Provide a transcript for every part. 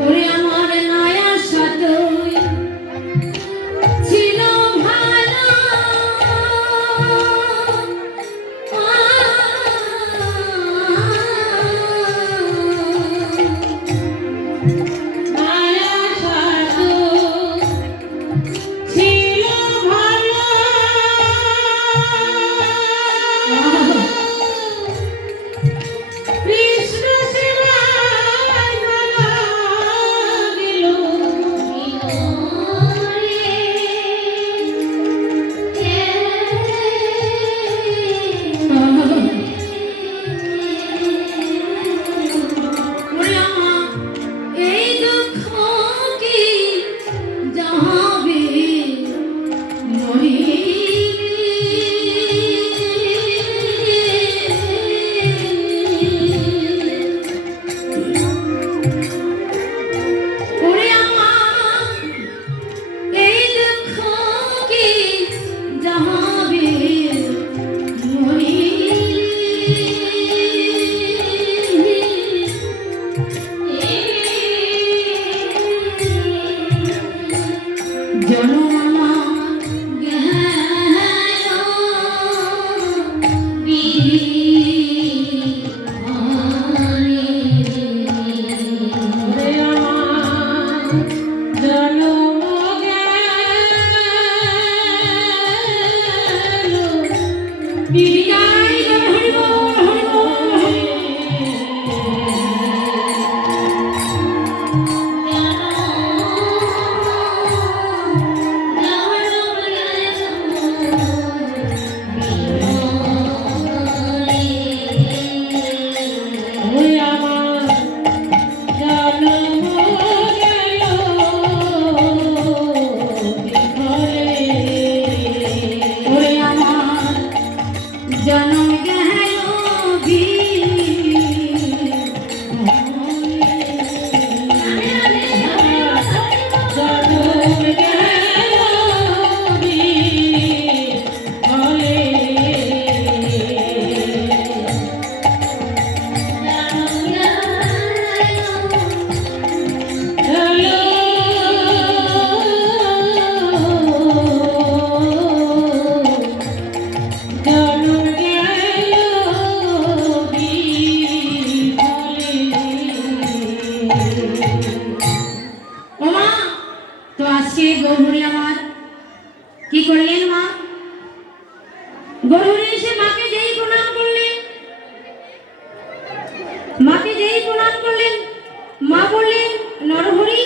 ওরে আমার গৌরী আমার কি করলেন মা? গৌরী এসে মাকে যেই প্রণাম করলেন, মা বললেন, নরহরি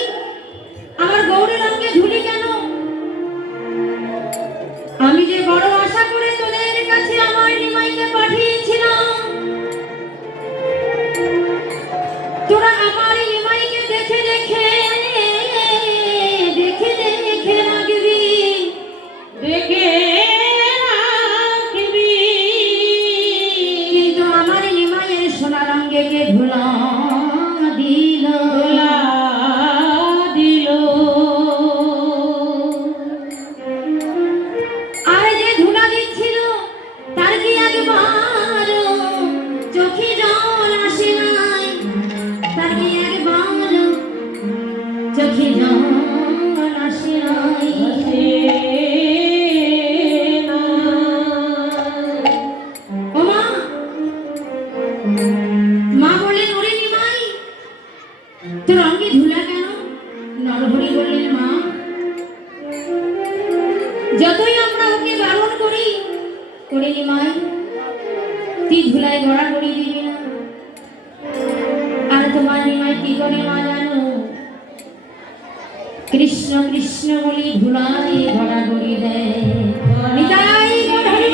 আমার গৌরী রঙে ধুলি কেন? আমি যে বড় আশা করে তোদের কাছে আমার নিমাইকে পাঠিয়েছিলাম, তোরা আমার নিমাইকে দেখে দেখে রাখবি, কিন্তু আমার নিমাইয়ের সোনা রঙে কে ধুলা দিল। আর যে ধুলা দিচ্ছিল তার কি একবার চোখে জল আসে নাই? তার কি একবার চোখে জল আসে নাই? ও মা বললেন, ওরে নিমাই তোর রঙে ধুলা কেন? নরহরি বললেন, মা যতই আমরা ওকে বারণ করি, করে নিমাই তুই ধুলায় গড়াগড়ি দিবি না। আর তোমার নিমাই কি করে মা জানো? কৃষ্ণ কৃষ্ণ বলি ধুলা দিয়ে গড়াগড়ি দেয়। নিতাই গড়াগড়ি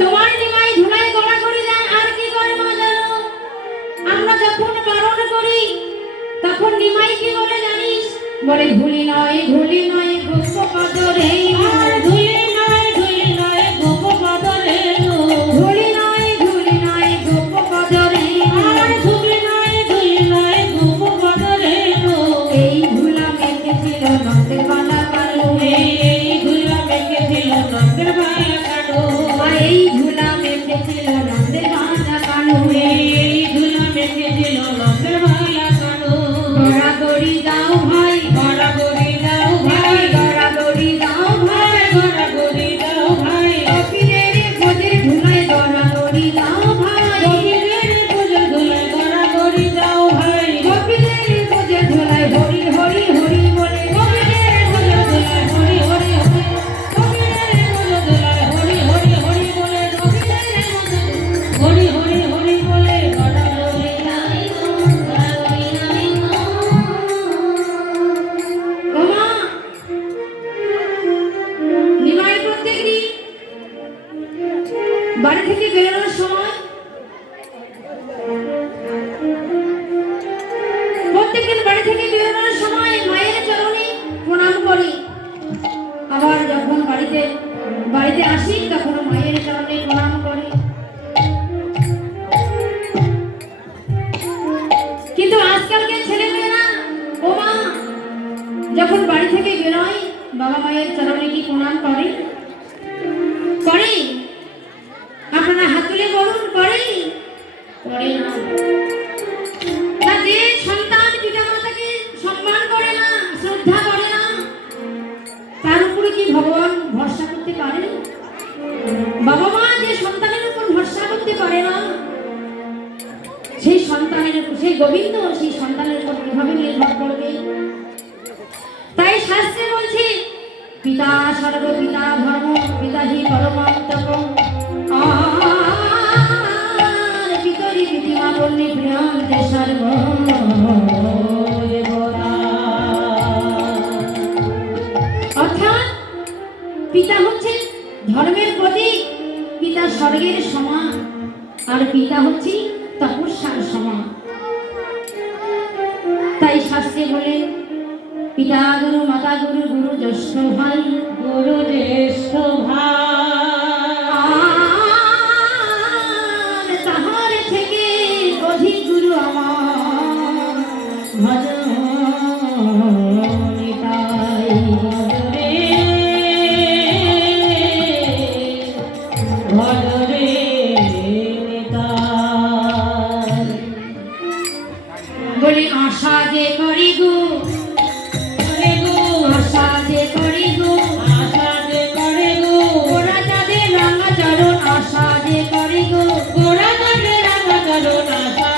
তোমার নিমাই ধুলায় গড়াগড়ি দেয়। আর কি করে মা জানো? আমরা যখন বারণ করি তখন নিমাই কি বলে জানিস? বলে ধুলি নয় গোপ কদরে, আর ধুলি নয় গোপ কদরে, ধুলি নয় গোপ কদরে, আর ধুলি নয় গোপ কদরে। এই ধুলা মেখেছিল নন্দের বালা কালো, এই ধুলা মেখেছিল নন্দের বালা কালো, এই ধুলা মেখেছিল নন্দের বালা কালো, এই ধুলা মেখেছিল নন্দের বালা কালো। গড়াগড়ি দাও ভাই, গড়াগড়ি দাও ভাই, গড়াগড়ি দাও ভাই, গড়াগড়ি দাও ভাই, কপিলের ভোজের ধুলায় গড়াগড়ি দাও ভাই, কপিলের ভোজের ধুলায় গড়াগড়ি দাও ভাই, কপিলের ভোজের ধুলায় হরি হরি হরি বলে, কপিলের ভোজের ধুলায় হরি হরি হরি, কপিলের ভোজের ধুলায় হরি হরি হরি বলে, কপিলের হরি হরি হরি বলে গড়াগড়ি নাই গো, গড়াগড়ি নাই গো। ও মা, নিমাই প্রত্যেকদিন বাড়ি থেকে বেরোনোর সময়, মায়ের চরণে প্রণাম করি। আবার যখন বাড়িতে আসি তখন মায়ের চরণে প্রণাম করি। কিন্তু আজকালকার ছেলেমেয়েরা ও মা যখন বাড়ি থেকে বেরোয় বাবা মায়ের চরণে কি প্রণাম করে? আপনারা হাত তুলে বলুন, করে না। যে সন্তান পিতা মাতাকে সম্মান করে না, শ্রদ্ধা করে না, তার উপরে কি ভগবান ভরসা করতে পারে? বাবা মা যে সন্তানের উপর ভরসা করতে পারে না, সেই সন্তানের উপর, সেই গোবিন্দ সেই সন্তানের উপর কিভাবে নির্ভর করবে? তাই শাস্ত্রে বলছে, পিতা স্বর্গ পিতা ধর্ম পিতা হি পরমান্তকম, আর পিতরি পিতিমা বললে প্রিয়ন্তে সর্ব। অর্থাৎ পিতা হচ্ছে ধর্মের প্রতীক, পিতা স্বর্গের সমান, আর পিতা হচ্ছে তপস্যার সমান। তাই শাস্ত্রে বলে, পিতা গুরু মাতা গুরু, গুরু জ্যেষ্ঠ ভাই, গুরু জ্যেষ্ঠ ভাই, তাহার থেকে অধিক গুরু আমার ভজন নিতাই। ভজরে নিতাই বলে আশা যে করি গো, আশা যে করি গো, আশা যে করে গো, গোরা চাঁদে রাঙা চরণ, আশা যে করি গো, গোরা চাঁদে রাঙা চরণ, আশা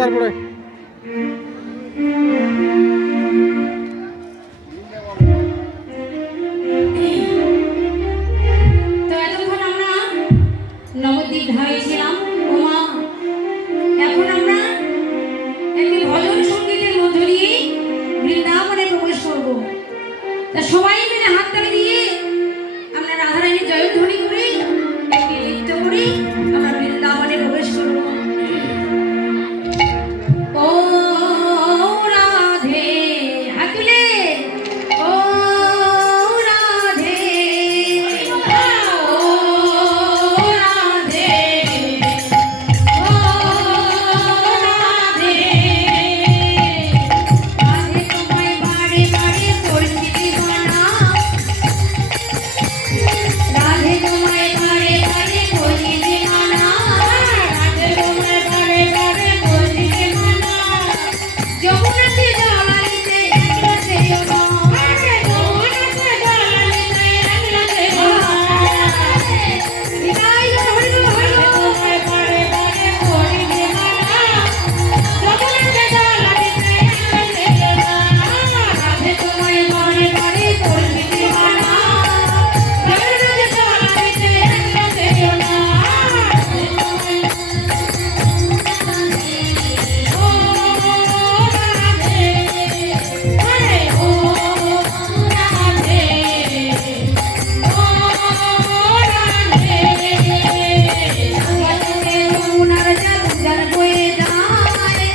তারপরে তো এতক্ষণ আমরা নবদ্বীপ ধামে ছিলাম। ও মা, এখন আমরা একটি ভজন সঙ্গীতের মধ্য দিয়ে বৃন্দাবনে প্রবেশ করব। তা সবাই মিলে হাততালি দিয়ে আমরা রাধারানীর জয়ধ্বনি করে একটি নৃত্য করে আমরা বৃন্দাবনে প্রবেশ করব। ও রাধে, হাত তুলে ও রাধে, ও রাধে, ও রাধে। রাধে তোমায় বারে বারে করছি দিওয়ানা, রাধে তোমায় বারে বারে করছি দিওয়ানা, রাধে তোমায় বারে বারে করছি দিওয়ানা। যমুনাতে জলানিতে একলা যেও না, যমুনাতে জলানিতে একলা যেও না। নিতাই গো হরি গো হরি গো, তোমায় বারে বারে করি দিওয়ানা, যমুনাতে জলানিতে একলা যেও না। রাধে তোমায় বারে বারে করছি দিওয়ানা, যমুনাতে জলানিতে একলা যেও না। রাধে তোমায় ও রাধে, হরে ও রাধে, ও রাধে। গঙ্গাতে যমুনার জল জল বয়ে যায়,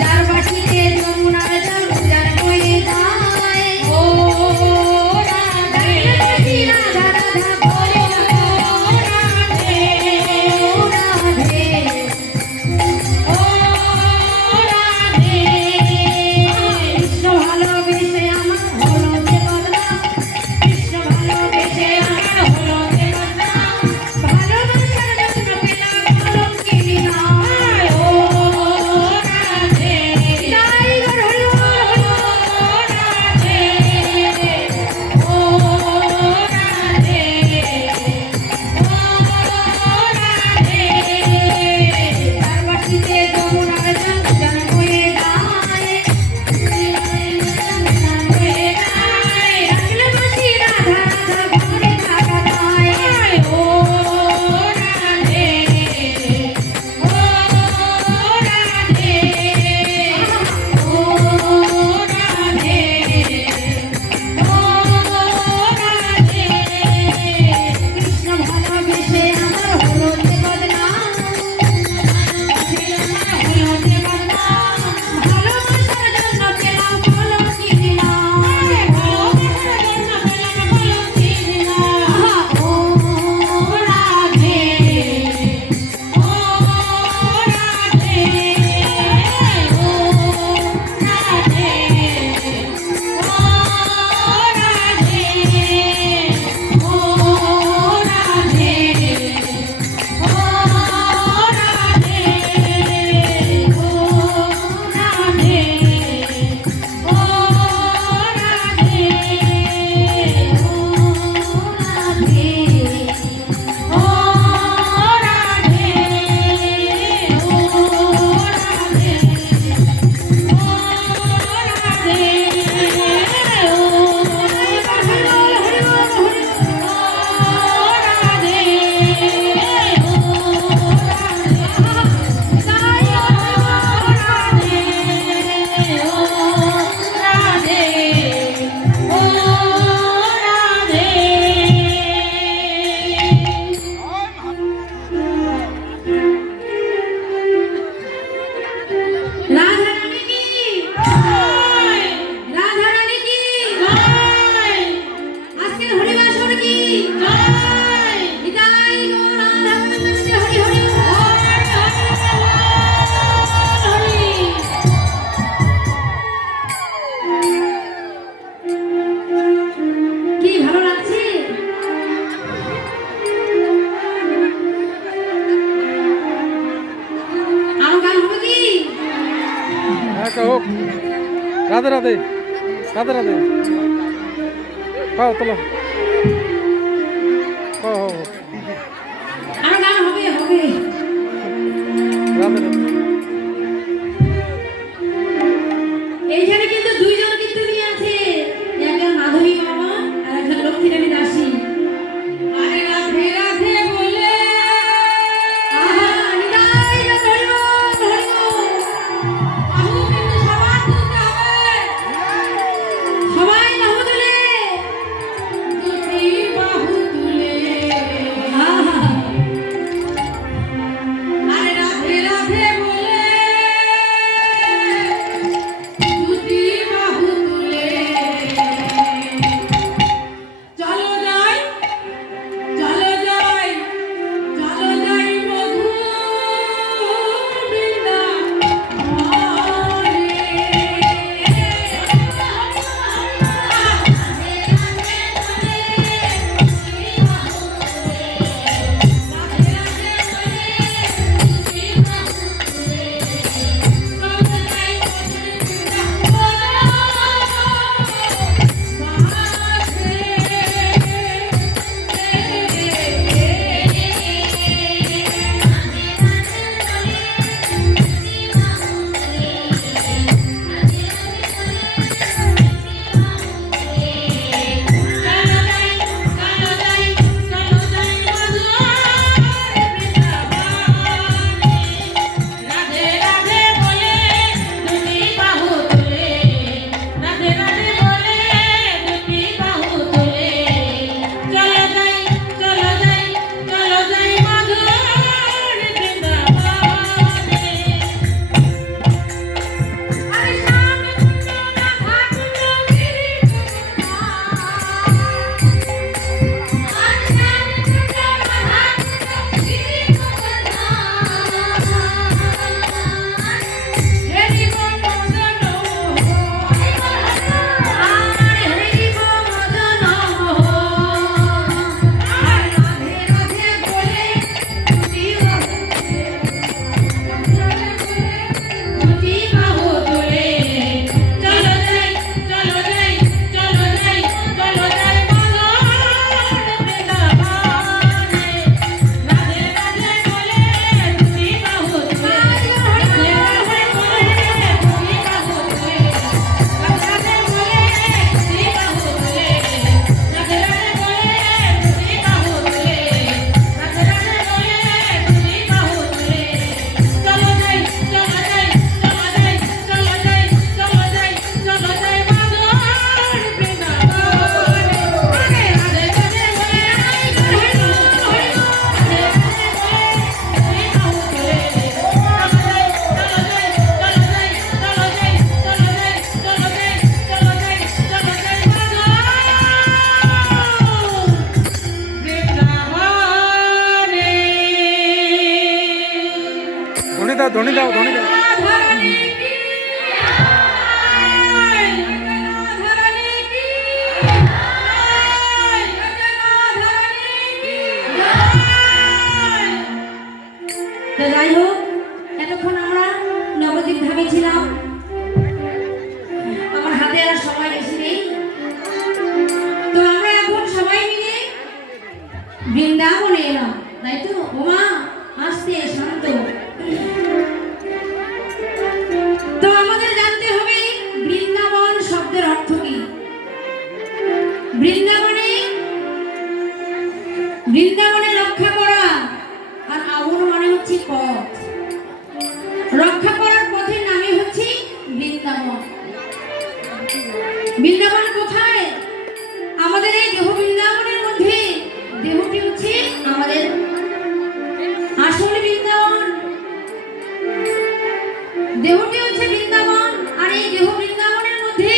যার বাটিতে যমুনার জল জল বয়ে যায়। ও রাধে, রাধা রাধা বলে ও রাধে, ও রাধে, ও রাধে। কৃষ্ণ ভালোবেসে আমার হলো যে বদনাম, কৃষ্ণ ভালোবেসে আমার হলো যে বদনাম। ভালোবাসার জন্য পেলাম কলঙ্কিনী নাম। ও রাধে, জয় গো হরি বল, ও রাধে, ও রাধে, ও রাধে। তার বাটিতে যমুনার জল জল বয়ে যায়, বয়ে যায়। রাখলে বাঁশি রাধা রাধা ঘরে থাকা যায়। ও রাধে, ও রাধে, ও রাধে, ও রাধে। কৃষ্ণ ভালোবেসে আমার হলো যে বদনাম, হলো যে বদনাম। ভালোবাসার জন্য পেলাম কলঙ্কিনী নাম, ভালোবাসার জন্য পেলাম কলঙ্কিনী নাম। ও রাধে, ও রাধে, ও রাধে, ও রাধে, ও রাধে, ও রাধে, ও রাধে, ও রাধে, ও রাধে, ও রাধে, রাধা রানী কি, রাধা রানী কি, আজকের হরিবাসর কি, নিতাই গো রাধা গোবিন্দ হরি হরি হরি। কি ভালো লাগছে? আরো গান হবে কি? হ্যাঁ হোক। রাধে রাধে, রাধে রাধে। পাও তোলো, আরো গান হবে হবে। রাধে রাধে। ধনী দাও ধনী দাও রাধারানী কি জয়, রাধারানী কি জয়, রাধারানী কি জয়। তো যাই হোক, এতক্ষণ আমরা নবদ্বীপ ধামে ছিলাম। আমার হাতে আর সময় বেশি নেই, তো আমরা এখন সবাই মিলে বৃন্দাবনে এলাম, তাই তো? ওমা আস্তে শান্ত। তো আমাদের জানতে হবে বৃন্দাবন শব্দের অর্থ কি। বৃন্দাবনে রক্ষা করা, আর আবন মানে হচ্ছে পথ। রক্ষা করার পথের নামই হচ্ছে বৃন্দাবন। বৃন্দাবন কোথায়? আমাদের এই দেহ বৃন্দাবনের মধ্যে। দেহটি হচ্ছে আমাদের আসল বৃন্দাবন, দেহটি হচ্ছে বৃন্দাবন। আর এই দেহ বৃন্দাবনের মধ্যে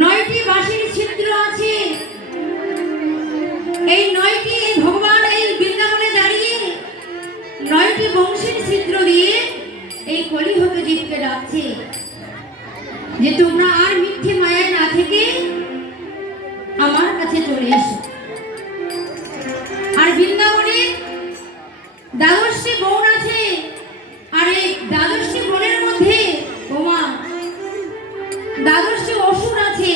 9টি বাঁশির ছিদ্র আছে। এই 9টি ভগবান এই বৃন্দাবনে দাঁড়িয়ে 9টি বংশীর ছিদ্র দিয়ে এই কলিহত জীবকে ডাকছে যে তোমরা আর মিথ্যে মায়ায় না থেকে আমার কাছে চলে এসো। আর বৃন্দাবনে দ্বাদশটি বন আছে, আর এই দ্বাদশটি বনের মধ্যে ওমা দ্বাদশটি অসুর আছে।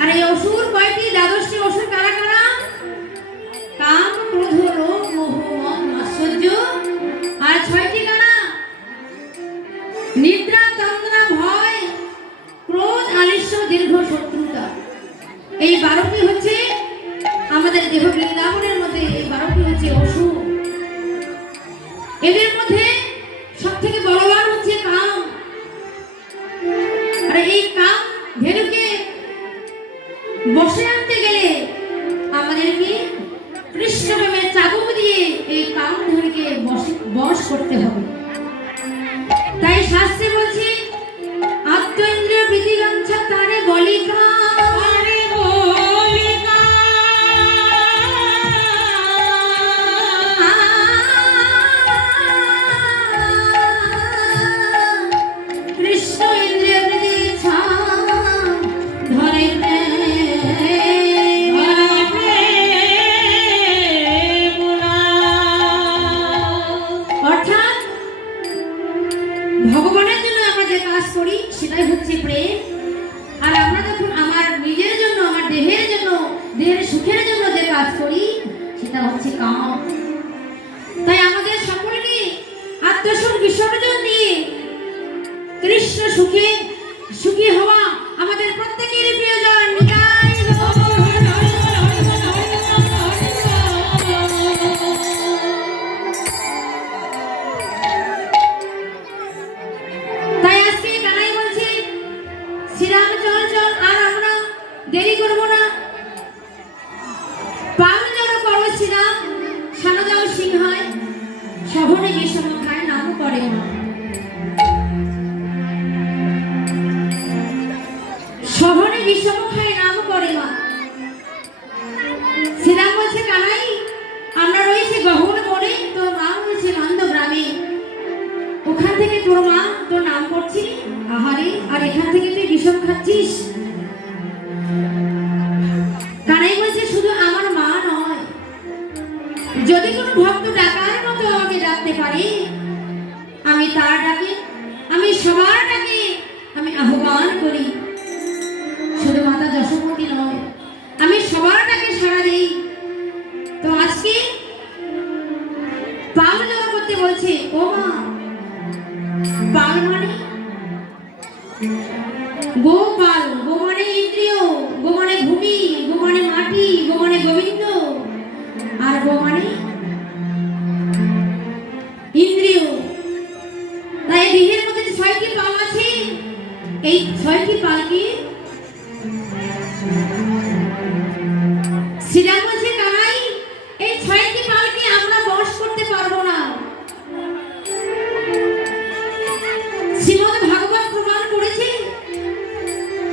আর এই অসুর কয়টি? দ্বাদশটি অসুর কারা কারা? কাম, ক্রোধ, লোভ, মোহ, মদ, মাৎসর্য। আর 6টি কারা? নিদ্রা, তন্দ্রা, ভয়, ক্রোধ, আলস্য, দীর্ঘ, শত্রুতা। এই 12টি হচ্ছে আমাদের দেহ বৃন্দাবনের মধ্যে। এই 12টি হচ্ছে অসুর। এদের মধ্যে সব থেকে বলবান হচ্ছে কাম। আর এই কাম ধেনুকে বসে আনতে গেলে আমাদেরকে কৃষ্ণপ্রেমের চাবুক দিয়ে এই কাম ধেনুকে বশ করতে হবে। তাই শাস্ত্রে বলছে আত্মেন্দ্রিয় প্রীতিগাঞ্ছা তারে বলিকা। ভগবানের জন্য আমরা যে কাজ করি সেটাই হচ্ছে প্রেম। আর আমরা যখন আমার নিজের জন্য, আমার দেহের জন্য, দেহের সুখের জন্য যে কাজ করি সেটা হচ্ছে কাম। তাই আমাদের সকলকে আত্মসুখ বিসর্জন দিয়ে কৃষ্ণ সুখে সুখী হওয়া আমাদের প্রত্যেকের প্রয়োজন। নিতাই গৌর হরি হরি হরি হরি হরি হরি। তাই আজকে কানাই বলছে শ্রীরাম চল চল, আর আমরা দেরি করব না। পাল জড় করো শ্রীরাম, সানো যাও সিংহায়, শহরে বিষম খায় নাম করে মা। শহরে বিষম খায় নাম করে মা। শ্রীরাম বলছে কানাই আমরা রয়েছি গহন বনে, তোর মা রয়েছে নন্দ গ্রামে। ওখান থেকে তোর মা তোর নাম করছি, আহারে, আর এখান থেকে তুই বিষম খাচ্ছিস। কানাই বলছে শুধু আমার মা নয়, যদি কোনো ভক্ত ডাকার মতো আমাকে ডাকতে পারে, আমি তার ডাকে, আমি সবার ডাকে আমি আহ্বান করি। শুধু মাতা যশোমতী নয়, আমি সবার ডাকে সাড়া দিই। তো আজকে পাল জড়ো করতে বলছে। ও মা, পাল মানে গোপাল, গো মানে ইন্দ্রিয়, গো মানে ভূমি, গো মানে মাটি, গো মানে গোবিন্দ, আর গো মানে ইন্দ্রিয়। তাই দেহের মধ্যে 6টি পাল আছে। এই 6টি পালকে শ্রীরাম বলছে কানাই এই 6টি পালকে আমরা বশ করতে পারবো না। শ্রীমদ্ ভাগবত প্রমাণ করেছে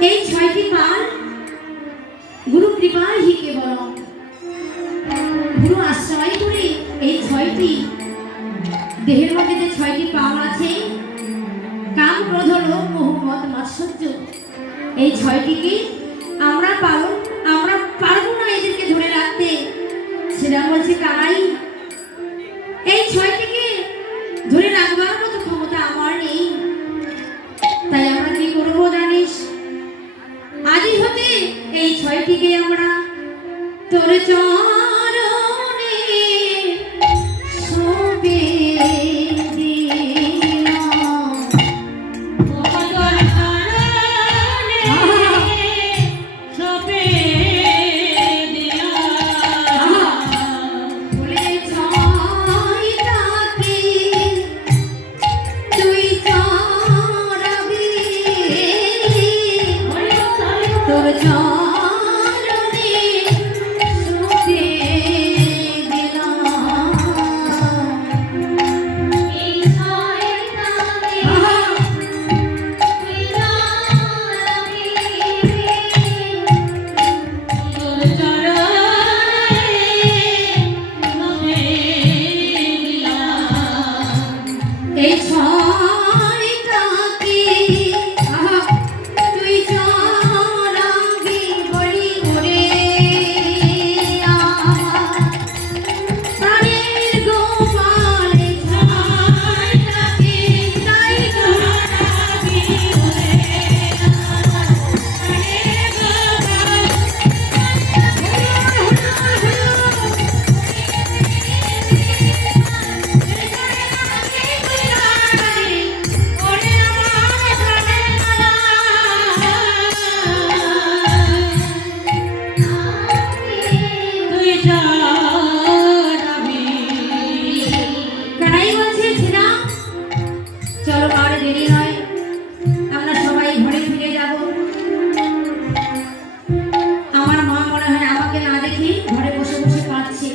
এই 6টি পাল গুরু কৃপায় হি কেবল। গুরু আশ্রয় করে এই 6টি দেহের মধ্যে যে 6টি পাওয়ার আছে, কাম, ক্রোধ, লোভ, মোহ, মদ, মাৎসর্য, এই 6টিকে আমরা পারবো না এদেরকে ধরে রাখতে। সেটা বলছে কানাই, এই 6টিকে ধরে রাখবার মতো ক্ষমতা আমার নেই। তাই আমরা কি করবো জানিস? আজই হতে এই 6টিকে আমরা তোর চরণে সঁপে দিলাম। বলে 6টাকে তুই চড়াবি তোর চরণে সঁপে দিলাম। এই 6টাকে তুই চড়াবি বলি ওরে প্রাণের গোপালে 6টাকে তাই চড়াবি ওরে প্রাণের কানাই বলছে ছিনা, চলো আর দেরি নয়, আমরা সবাই ঘরে ফিরে যাব। আমার মা মনে হয় আমাকে না দেখি ঘরে বসে বসে কাঁদছে।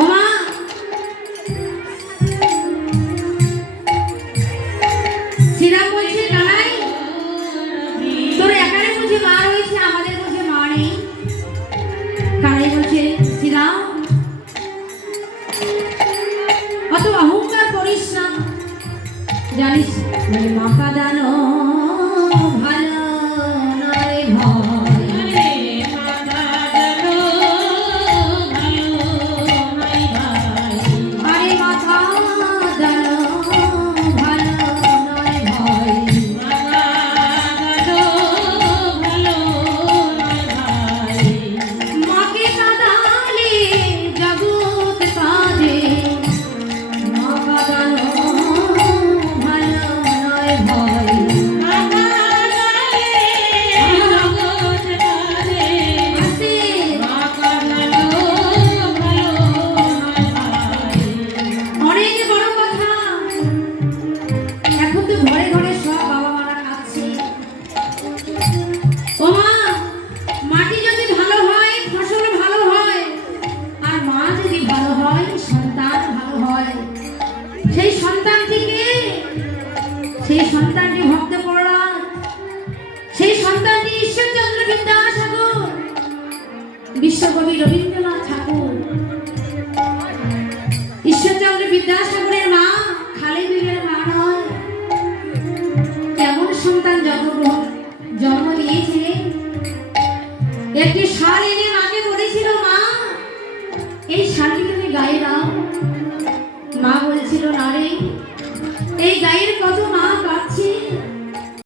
ও মা, শ্রীরাম বলছে কানাই, তোর একারে বুঝি মা রয়েছে, আমাদের বুঝি মা নেই? কানাই বলছে শ্রীরাম, অত অহংকার করিস না, জানিস মানে মাকা দানো ভালো নয় ভয়। আরে মাথা দানো ভালো নয় ভয়। মাকে কাঁদালে জগৎ কাঁদে, মা কাঁদানো ভালো নয় ভয়। আসে অনেক বড় কথা। এখন তো ঘরে ঘরে সব বাবা মারা কাঁদছে। ও মা, মাটি যদি ভালো হয় ফসল ভালো হয়, আর মা যদি ভালো হয় সন্তান ভালো হয়। সেই সন্তানটি ভক্ত প্রহ্লাদ, সেই সন্তানটি ঈশ্বরচন্দ্র বিদ্যাসাগর, বিশ্বকবি রবীন্দ্রনাথ ঠাকুর। ঈশ্বরচন্দ্র বিদ্যাসাগরের মা খালেদুলের মা নয়। কেমন সন্তান জন্ম দিয়েছে? একটি শাল এনে মাকে বলেছিল, মা এই শালটি তুমি গায়ে দাও। মা বলছিল না রে, এই গায়ের কত মা